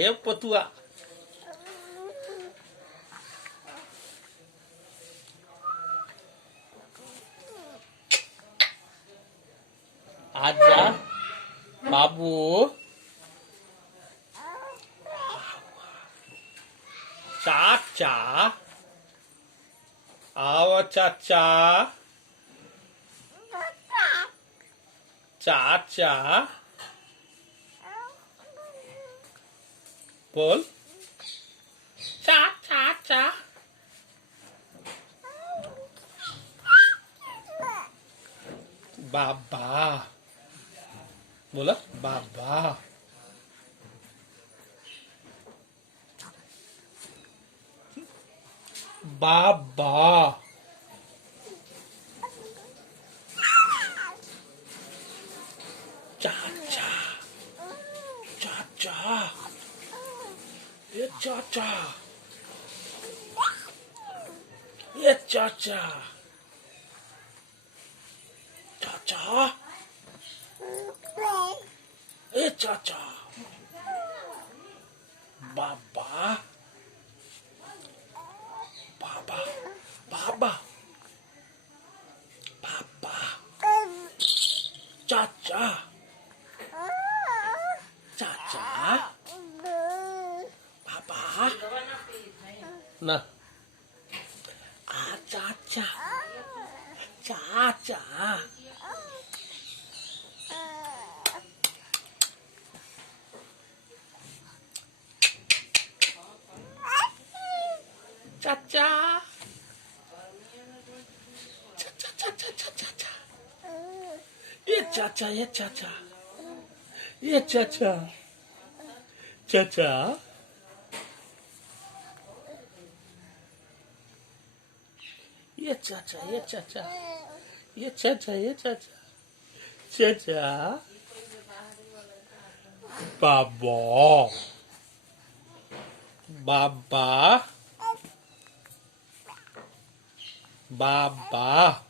हे पतुआ आजा बाबू चाचा आओ चाचा चाचा बोल चाचा बाबा बोला बाबा बाबा चाचा चाचा ये चाचा ये चाचा चाचा ये चाचा बाबा बाबा बाबा बाबा चाचा चाचा बाबा ना चाचा चाचा चाचा चाचा ये चाचा ये चाचा ये चाचा चाचा ये चाचा ये चाचा ये चाचा ये चाचा चाचा बाबा बाबा बाबा